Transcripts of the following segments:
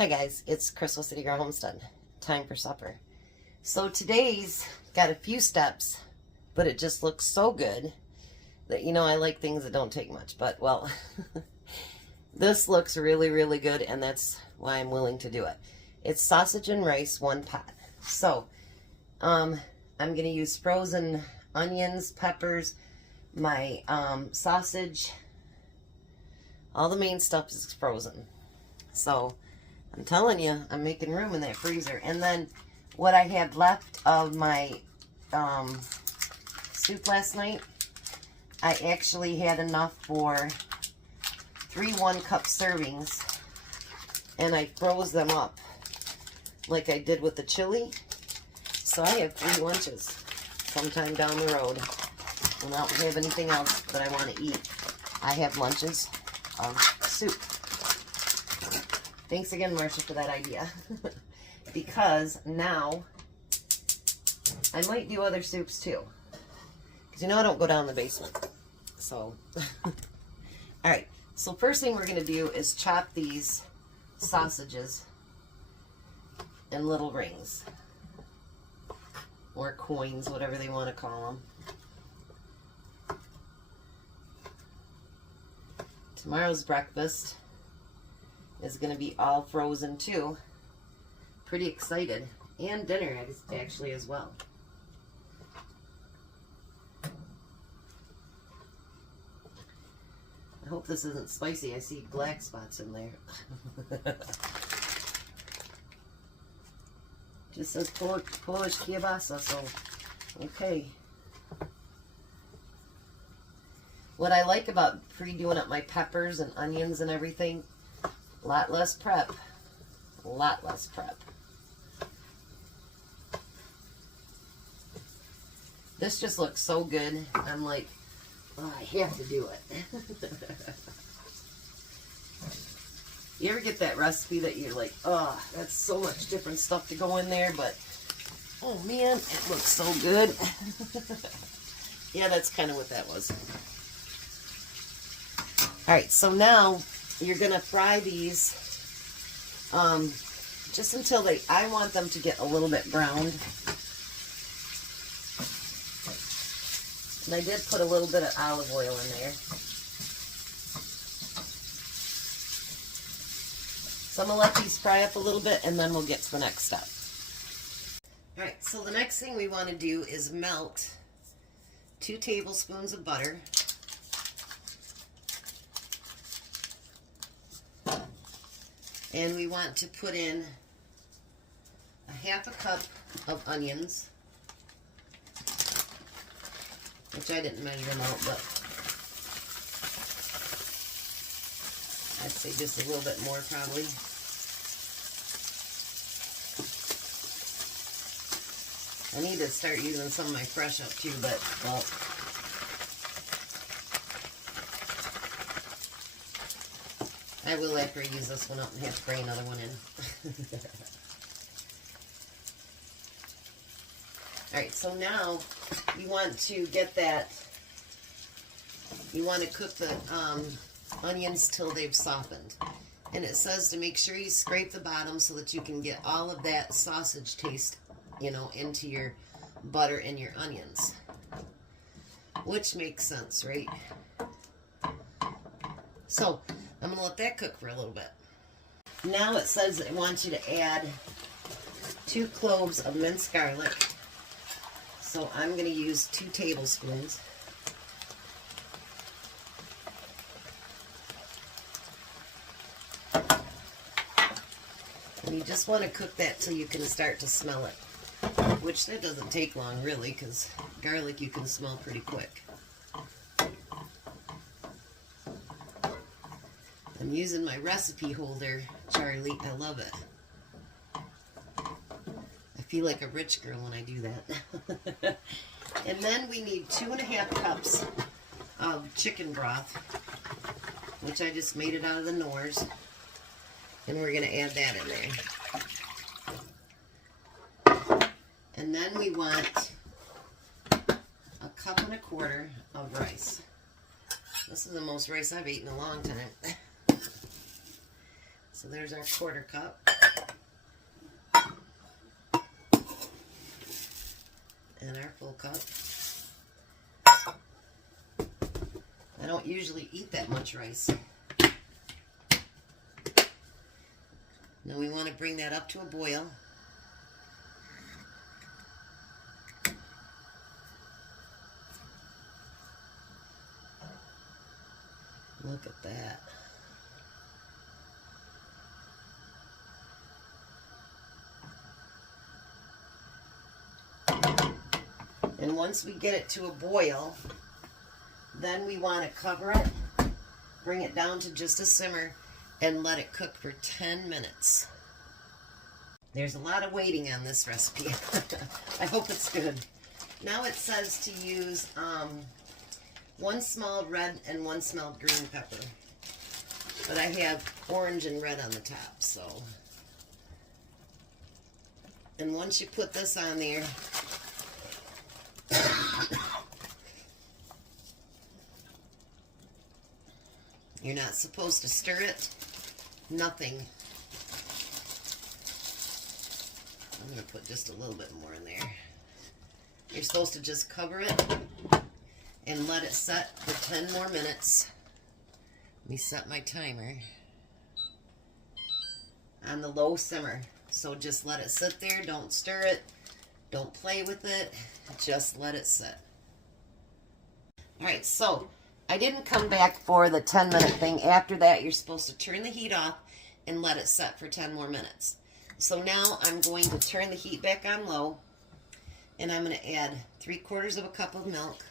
Hi guys, it's Crystal City Girl Homestead. Time for supper. So today's got a few steps, but it just looks so good that, you know, I like things that don't take much. But, well, this looks really, really good, and that's why I'm willing to do it. It's sausage and rice, 1 pot. So, I'm going to use frozen onions, peppers, my sausage. All the main stuff is frozen. So, I'm telling you, I'm making room in that freezer. And then what I had left of my soup last night, I actually had enough for 3 1-cup servings. And I froze them up like I did with the chili. So I have 3 lunches sometime down the road. When I don't have anything else that I want to eat, I have lunches of soup. Thanks again, Marcia, for that idea. Because now I might do other soups too. Because you know I don't go down in the basement. So, alright. So first thing we're going to do is chop these sausages in little rings. Or coins, whatever they want to call them. Tomorrow's breakfast is going to be all frozen too. Pretty excited. And dinner actually as well. I hope this isn't spicy. I see black spots in there. Just says Polish kielbasa, so okay. What I like about pre-doing up my peppers and onions and everything, a lot less prep. A lot less prep. This just looks so good. I'm like, oh, I have to do it. You ever get that recipe that you're like, oh, that's so much different stuff to go in there, but, oh man, it looks so good. Yeah, that's kind of what that was. Alright, so now you're going to fry these just until I want them to get a little bit browned. And I did put a little bit of olive oil in there. So I'm going to let these fry up a little bit and then we'll get to the next step. Alright, so the next thing we want to do is melt 2 tablespoons of butter. And we want to put in a 1/2 cup of onions, which I didn't measure them out, but I'd say just a little bit more probably. I need to start using some of my fresh up too, but, well, I will after I use this one up and have to spray another one in. Alright, so now you want to get that, you want to cook the onions till they've softened. And it says to make sure you scrape the bottom so that you can get all of that sausage taste, you know, into your butter and your onions. Which makes sense, right? So, I'm going to let that cook for a little bit. Now it says that it wants you to add 2 cloves of minced garlic. So I'm going to use 2 tablespoons. And you just want to cook that till you can start to smell it. Which that doesn't take long really, because garlic you can smell pretty quick. I'm using my recipe holder, Charlie. I love it. I feel like a rich girl when I do that. And then we need 2 1/2 cups of chicken broth, which I just made it out of the Knorrs. And we're going to add that in there. And then we want 1.25 cups of rice. This is the most rice I've eaten in a long time. So there's our 1/4 cup. and our full cup. I don't usually eat that much rice. Now we want to bring that up to a boil. Look at that. And once we get it to a boil, then we want to cover it, bring it down to just a simmer, and let it cook for 10 minutes. There's a lot of waiting on this recipe. I hope it's good. Now it says to use 1 small red and 1 small green pepper. But I have orange and red on the top, so. And once you put this on there, you're not supposed to stir it. Nothing. I'm going to put just a little bit more in there. You're supposed to just cover it and let it set for 10 more minutes. Let me set my timer on the low simmer. So just let it sit there. Don't stir it. Don't play with it. Just let it sit. Alright, so I didn't come back for the 10-minute thing. After that, you're supposed to turn the heat off and let it set for 10 more minutes. So now I'm going to turn the heat back on low, and I'm going to add 3/4 of a cup of milk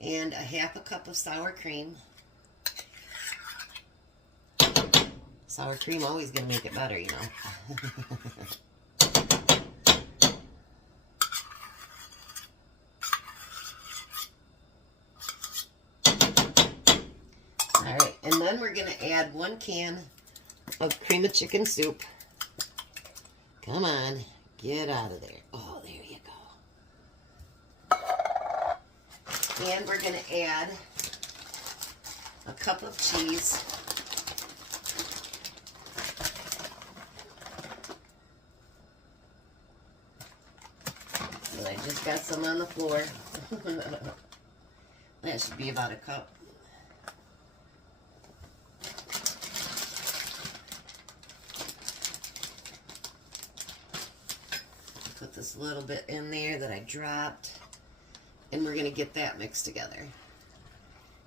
and a 1/2 cup of sour cream. Sour cream always going to make it better, you know. Alright, and then we're going to add 1 can of cream of chicken soup. Come on, get out of there. Oh, there you go. And we're going to add a cup of cheese. And I just got some on the floor. That should be about a cup. Put this little bit in there that I dropped, and we're going to get that mixed together.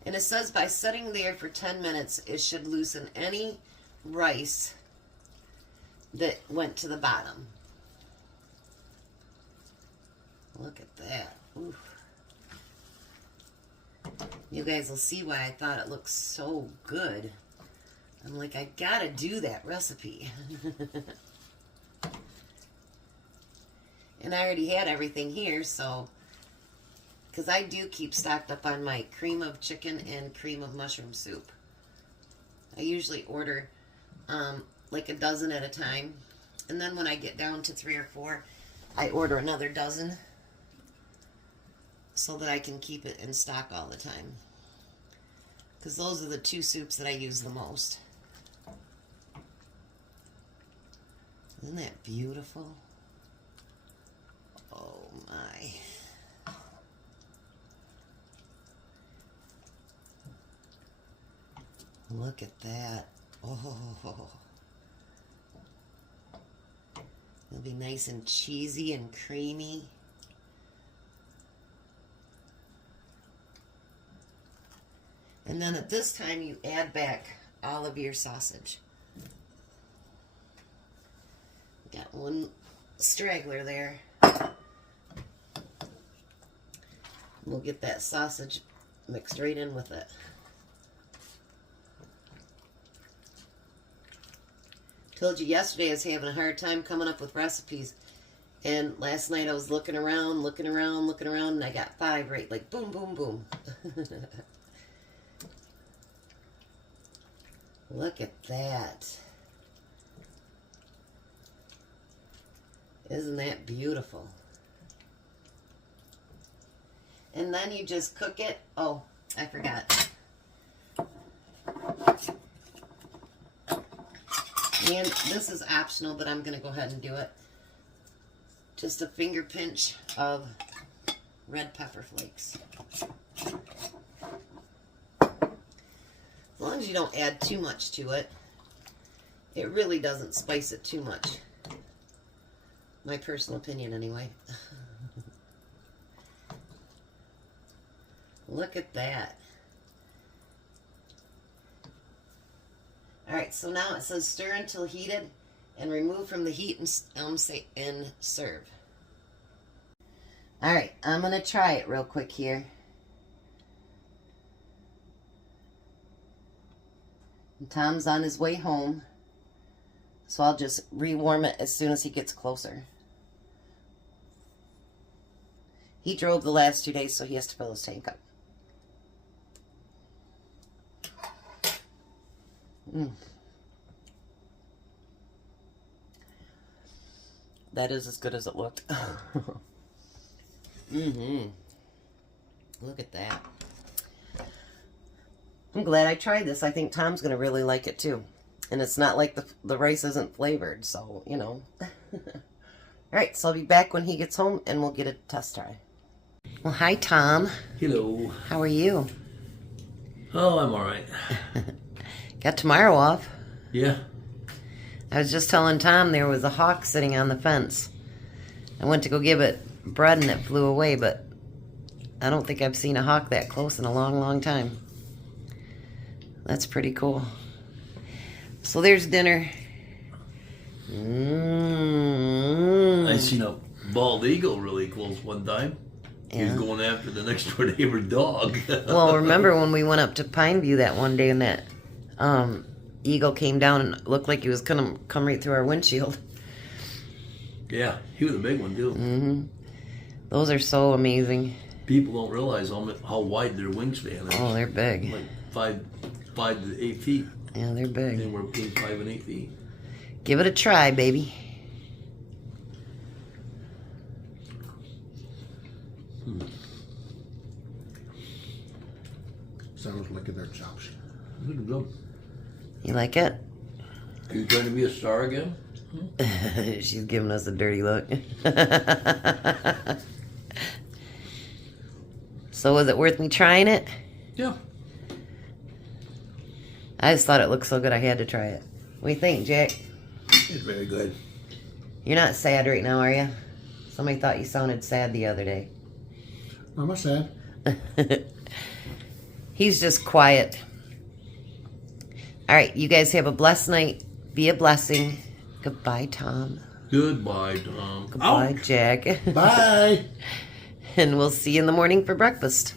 And it says by sitting there for 10 minutes, it should loosen any rice that went to the bottom. Look at that. Oof. You guys will see why I thought it looked so good. I'm like, I gotta do that recipe. And I already had everything here, so, because I do keep stocked up on my cream of chicken and cream of mushroom soup. I usually order like a dozen at a time. And then when I get down to 3 or 4, I order another dozen so that I can keep it in stock all the time. Because those are the 2 soups that I use the most. Isn't that beautiful? Oh my. Look at that. Oh. It'll be nice and cheesy and creamy. And then at this time you add back all of your sausage. Got 1 straggler there. We'll get that sausage mixed right in with it. Told you yesterday I was having a hard time coming up with recipes. And last night I was looking around, and I got 5 right, like boom, boom, boom. Look at that. Isn't that beautiful? And then you just cook it. Oh, I forgot. And this is optional, but I'm going to go ahead and do it. Just a finger pinch of red pepper flakes. As long as you don't add too much to it, it really doesn't spice it too much. My personal opinion, anyway. Look at that. Alright, so now it says stir until heated and remove from the heat and serve. Alright, I'm going to try it real quick here. And Tom's on his way home, so I'll just rewarm it as soon as he gets closer. He drove the last 2 days, so he has to fill his tank up. That is as good as it looked. Look at that. I'm glad I tried this. I think Tom's going to really like it too. And it's not like the rice isn't flavored, so, you know. Alright, so I'll be back when he gets home and we'll get a test try. Well, hi, Tom. Hello. How are you? Oh, I'm alright. Got tomorrow off. Yeah. I was just telling Tom there was a hawk sitting on the fence. I went to go give it bread and it flew away, but I don't think I've seen a hawk that close in a long, long time. That's pretty cool. So there's dinner. I seen a bald eagle really close one time. He was going after the next door neighbor dog. Well, remember when we went up to Pineview that one day and that eagle came down and looked like he was gonna come right through our windshield. Yeah, he was a big one too. Those are so amazing. People don't realize how wide their wingspan is. Oh, they're big. Like 5 to 8 feet. Yeah, they're big. Anywhere between 5 and 8 feet. Give it a try, baby. Sounds like their chops. Look good. You like it? Are you trying to be a star again? She's giving us a dirty look. So was it worth me trying it? Yeah. I just thought it looked so good I had to try it. What do you think, Jack? It's very good. You're not sad right now, are you? Somebody thought you sounded sad the other day. I'm not sad. He's just quiet. All right, you guys have a blessed night. Be a blessing. Goodbye, Tom. Goodbye, Tom. Goodbye, Ouch. Jack. Bye. And we'll see you in the morning for breakfast.